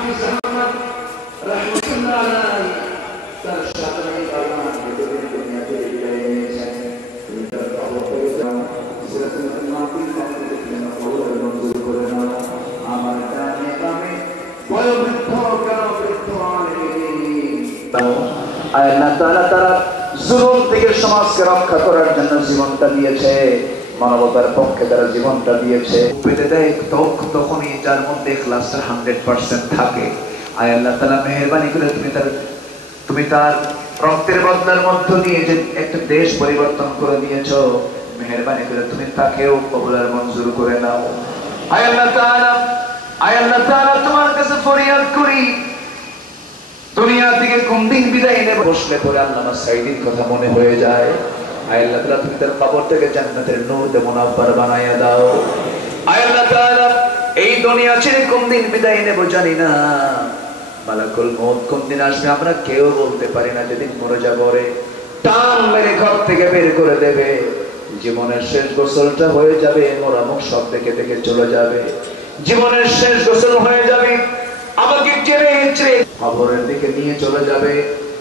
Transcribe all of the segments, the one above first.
হাফিজ আহমদ রাহমাতুল্লাহ আলাইহি তার সাথে আল্লাহ দুনিয়াতে বিদায় নিয়েছেন। তুমি তার কবর করে দাও, সিরাতুল মাহফিল কবর মঞ্জুর করে নাও। আমার ডানে বামে বয়োবৃদ্ধ বৃদ্ধ আল্লাহ তাআলা তারা জুলুম থেকে সমাজকে রক্ষা করার জন্য জীবনটা দিয়েছে, মানবতার পক্ষে তারা জীবনটা দিয়েছে। পেতে দেয় তখনই যার মধ্যে ইখলাসটা 100% থাকে। আয় আল্লাহ তাআলা মেহেরবানি করে তুমি তার রক্তের বদলার মধ্য দিয়ে যে একটা দেশ পরিবর্তন করে দিয়েছো, মেহেরবানি করে তুমি তাকেও কবুল আর মঞ্জুর করে নাও। আয় আল্লাহ তাআলা তোমার কাছে ফরিয়াদ করি, দুনিয়া থেকে কোন দিন বিদায় নেব বসলে পরে আল্লামা সাইদির কথা মনে হয়ে যায়। আয় আল্লাহ তাআলা তুমি তার কবর থেকে জান্নাতের নূর দিয়ে মুনাফফার বানায়া দাও। আয় আল্লাহ তাআলা এই দুনিয়া ছেড়ে কোন দিন বিদায় নেব জানি না, মালাকুল মউত কোন দিন আসবে আমরা কেউ বলতে পারি না। যেদিন মরে যাবো রে টান মেরে ঘর থেকে বের করে দেবে, জীবনের শেষ গোসলটা হয়ে যাবে, মোরা মুখ সব দেখে দেখে চলে যাবে, জীবনের শেষ গোসল হয়ে যাবে, আমাকে টেনে ছেড়ে কবরের দিকে নিয়ে চলে যাবে,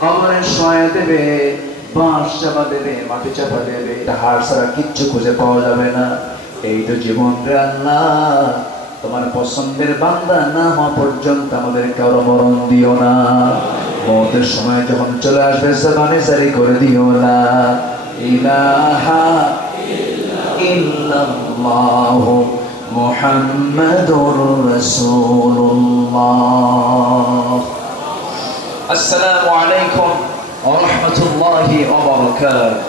কবরে শোয়া দেবে, বাঁশ চাপা দেবে, মাটি চাপা দেবে, হাড় ছাড়া কিচ্ছু খুঁজে পাওয়া যাবে না। এই তো জীবন রে আল্লাহ, তোমার পছন্দের বান্দা না হওয়া পর্যন্ত আমাদের কারো মরণ দিও না। মওতের সময় যখন চলে আসবে জবানে জারি করে দিও না ইলাহা ইল্লাল্লাহু মুহাম্মাদুর রাসূলুল্লাহ। আসসালামু আলাইকুম ওয়া রাহমাতুল্লাহি ওয়া বারাকাতুহু।